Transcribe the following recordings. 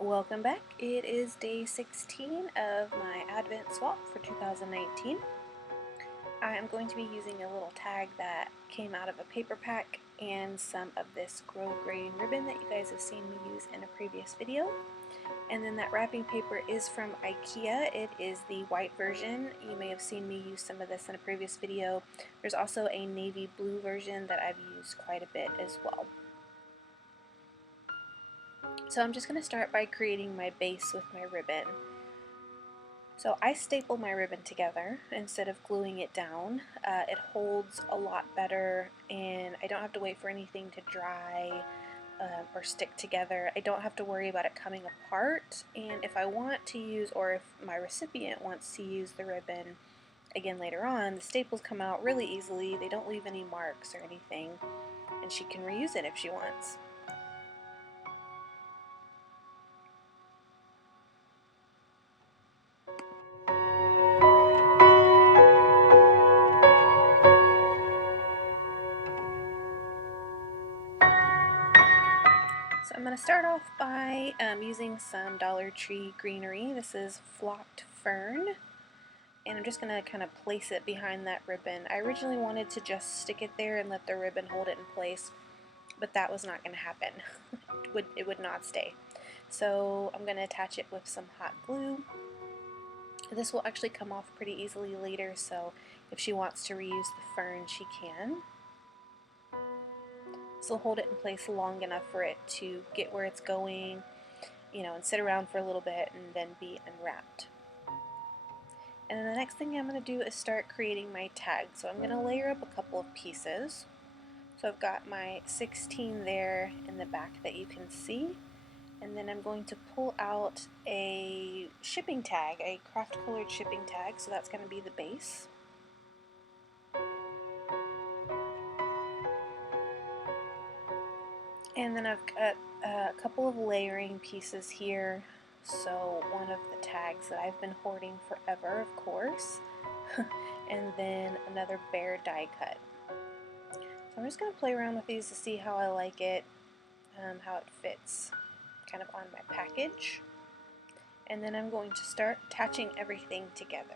Welcome back. It is day 16 of my Advent swap for 2019. I am going to be using a little tag that came out of a paper pack and some of this grosgrain ribbon that you guys have seen me use in a previous video. And then that wrapping paper is from IKEA. It is the white version. You may have seen me use some of this in a previous video. There's also a navy blue version that I've used quite a bit as well. So I'm just going to start by creating my base with my ribbon. So I staple my ribbon together instead of gluing it down. It holds a lot better and I don't have to wait for anything to dry or stick together. I don't have to worry about it coming apart, and if I want to use, or if my recipient wants to use the ribbon again later on, the staples come out really easily. They don't leave any marks or anything, and she can reuse it if she wants. So I'm going to start off by using some Dollar Tree greenery. This is flocked fern, and I'm just going to kind of place it behind that ribbon. I originally wanted to just stick it there and let the ribbon hold it in place, but that was not going to happen. It would not stay. So I'm going to attach it with some hot glue. This will actually come off pretty easily later, so if she wants to reuse the fern, she can. This will hold it in place long enough for it to get where it's going, and sit around for a little bit and then be unwrapped. And then the next thing I'm going to do is start creating my tag. So I'm going to layer up a couple of pieces. So I've got my 16 there in the back that you can see. And then I'm going to pull out a shipping tag, a craft colored shipping tag. So that's going to be the base. And then I've got a couple of layering pieces here. So one of the tags that I've been hoarding forever, of course, and then another bear die cut. So I'm just going to play around with these to see how I like it, how it fits kind of on my package. And then I'm going to start attaching everything together.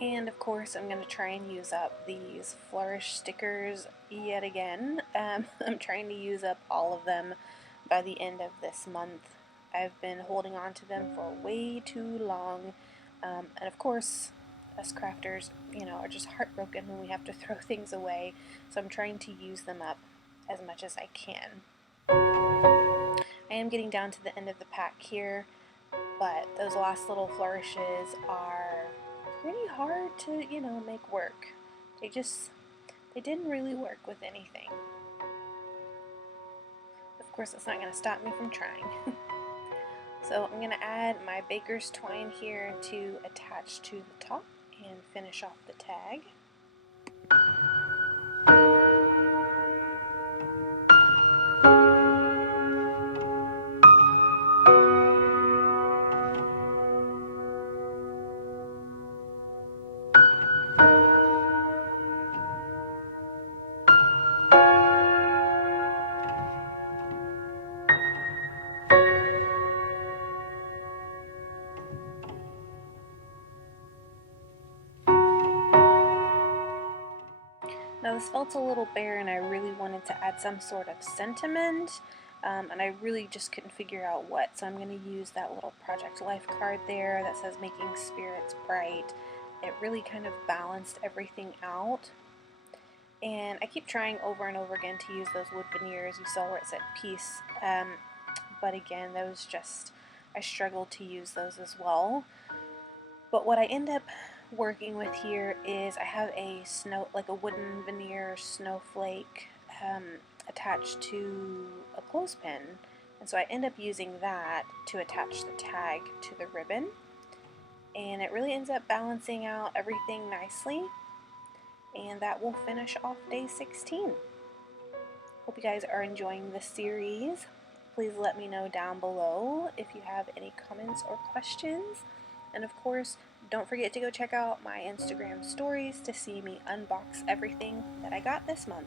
And of course I'm going to try and use up these flourish stickers yet again. I'm trying to use up all of them by the end of this month. I've been holding on to them for way too long, and of course us crafters, are just heartbroken when we have to throw things away, so I'm trying to use them up as much as I can. I am getting down to the end of the pack here, but those last little flourishes are pretty hard to, make work. They didn't really work with anything. Of course, that's not going to stop me from trying. So I'm going to add my baker's twine here to attach to the top and finish off the tag. this felt's a little bare and I really wanted to add some sort of sentiment, and I really just couldn't figure out what, so I'm going to use that little Project Life card there that says Making Spirits Bright. It really kind of balanced everything out. And I keep trying over and over again to use those wood veneers. You saw where it said peace, but again, those just, I struggled to use those as well. But what I end up working with here is I have a like a wooden veneer snowflake attached to a clothespin, and so I end up using that to attach the tag to the ribbon, and it really ends up balancing out everything nicely, and that will finish off day 16. Hope you guys are enjoying this series. Please let me know down below if you have any comments or questions. And of course, don't forget to go check out my Instagram stories to see me unbox everything that I got this month.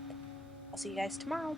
I'll see you guys tomorrow.